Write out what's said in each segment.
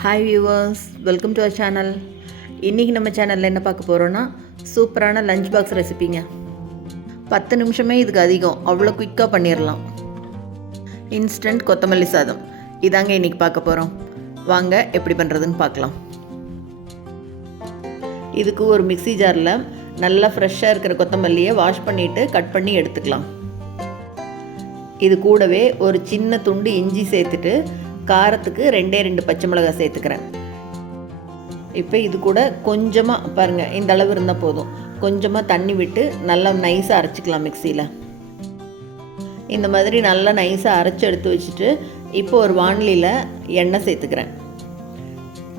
Hi viewers, welcome to our channel. இன்றைக்கி நம்ம சேனலில் என்ன பார்க்க போகிறோன்னா சூப்பரான லஞ்ச் பாக்ஸ் ரெசிபிங்க. 10 நிமிஷமே இதுக்கு அதிகம், அவ்வளோ குயிக்காக பண்ணிடலாம். இன்ஸ்டன்ட் கொத்தமல்லி சாதம் இதாங்க இன்றைக்கி பார்க்க போகிறோம். வாங்க எப்படி பண்ணுறதுன்னு பார்க்கலாம். இதுக்கு ஒரு மிக்ஸி ஜாரில் நல்லா ஃப்ரெஷ்ஷாக இருக்கிற கொத்தமல்லியை வாஷ் பண்ணிவிட்டு கட் பண்ணி எடுத்துக்கலாம். இது கூடவே ஒரு சின்ன துண்டு இஞ்சி சேர்த்துட்டு காரத்துக்கு 2 பச்சை மிளகாய் சேர்த்துக்கிறேன். இப்போ இது கூட கொஞ்சமாக பாருங்கள், இந்த அளவு இருந்தால் போதும். கொஞ்சமாக தண்ணி விட்டு நல்லா நைஸாக அரைச்சிக்கலாம் மிக்சியில். இந்த மாதிரி நல்லா நைஸாக அரைச்சி எடுத்து வச்சுட்டு இப்போ ஒரு வாணலியில் எண்ணெய் சேர்த்துக்கிறேன்.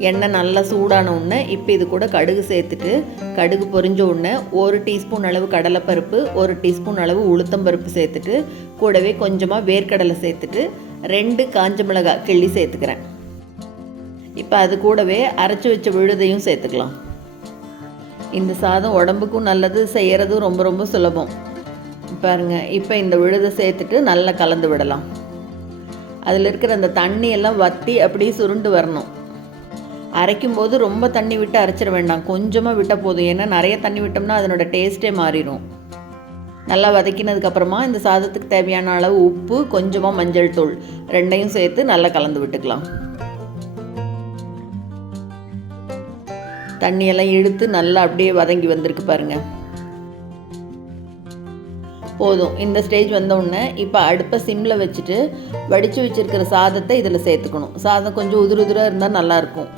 எண்ணெய் நல்லா சூடான உடனே இப்போ இது கூட கடுகு சேர்த்துட்டு, கடுகு பொரிஞ்ச உடனே 1 டீஸ்பூன் அளவு கடலைப்பருப்பு, 1 டீஸ்பூன் அளவு உளுத்தம்பருப்பு சேர்த்துட்டு, கூடவே கொஞ்சமாக வேர்க்கடலை சேர்த்துட்டு 2 காஞ்ச மிளகாய் கிள்ளி சேர்த்துக்கிறேன். இப்போ அது கூடவே அரைச்சி வச்ச விழுதையும் சேர்த்துக்கலாம். இந்த சாதம் உடம்புக்கும் நல்லது, செய்கிறதும் ரொம்ப ரொம்ப சுலபம். பாருங்கள், இப்போ இந்த விழுதை சேர்த்துட்டு நல்லா கலந்து விடலாம். அதில் இருக்கிற அந்த தண்ணியெல்லாம் வற்றி அப்படியே சுருண்டு வரணும். அரைக்கும்போது ரொம்ப தண்ணி விட்டு அரைச்சிட வேண்டாம், கொஞ்சமாக விட்டால் போதும். ஏன்னா நிறைய தண்ணி விட்டோம்னா அதனோட டேஸ்ட்டே மாறிடும். நல்லா வதக்கினதுக்கப்புறமா இந்த சாதத்துக்கு தேவையான அளவு உப்பு, கொஞ்சமாக மஞ்சள் தூள் 2யும் சேர்த்து நல்லா கலந்து விட்டுக்கலாம். தண்ணியெல்லாம் இழுத்து நல்லா அப்படியே வதங்கி வந்திருக்கு பாருங்கள், போதும். இந்த ஸ்டேஜ் வந்தோடனே இப்போ அடுப்பை சிம்மில் வச்சுட்டு வடித்து வச்சுருக்கிற சாதத்தை இதில் சேர்த்துக்கணும். சாதம் கொஞ்சம் உதிராக இருந்தால் நல்லாயிருக்கும்.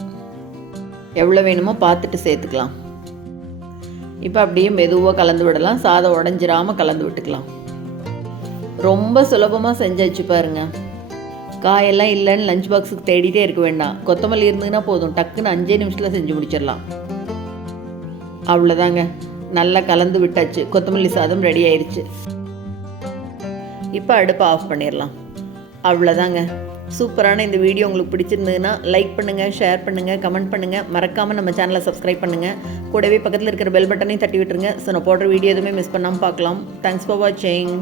எவ்வளோ வேணுமோ பார்த்துட்டு சேர்த்துக்கலாம். இப்போ அப்படியே மெதுவாக கலந்து விடலாம். சாதம் உடஞ்சிராமல் கலந்து விட்டுக்கலாம். ரொம்ப சுலபமாக செஞ்சாச்சு பாருங்கள். காயெல்லாம் இல்லைன்னு லஞ்ச் பாக்ஸுக்கு தேடிட்டே இருக்க வேண்டாம். கொத்தமல்லி இருந்ததுன்னா போதும், டக்குன்னு 5 நிமிஷத்தில் செஞ்சு முடிச்சிடலாம். அவ்வளோதாங்க, நல்லா கலந்து விட்டாச்சு. கொத்தமல்லி சாதம் ரெடி ஆயிடுச்சு. இப்போ அடுப்பை ஆஃப் பண்ணிடலாம். அவ்வளோதாங்க. சூப்பரான இந்த வீடியோ உங்களுக்கு பிடிச்சிருந்ததுன்னா லைக் பண்ணுங்கள், ஷேர் பண்ணுங்கள், கமெண்ட் பண்ணுங்கள். மறக்காமல் நம்ம சேனலை சப்ஸ்கிரைப் பண்ணுங்கள். கூடவே பக்கத்தில் இருக்கிற பெல் பட்டனையும் தட்டி விட்டுருங்க. ஸோ நான் போடுற வீடியோ எதுவுமே மிஸ் பண்ணாமல் பார்க்கலாம். தேங்க்ஸ் ஃபார் வாட்சிங்.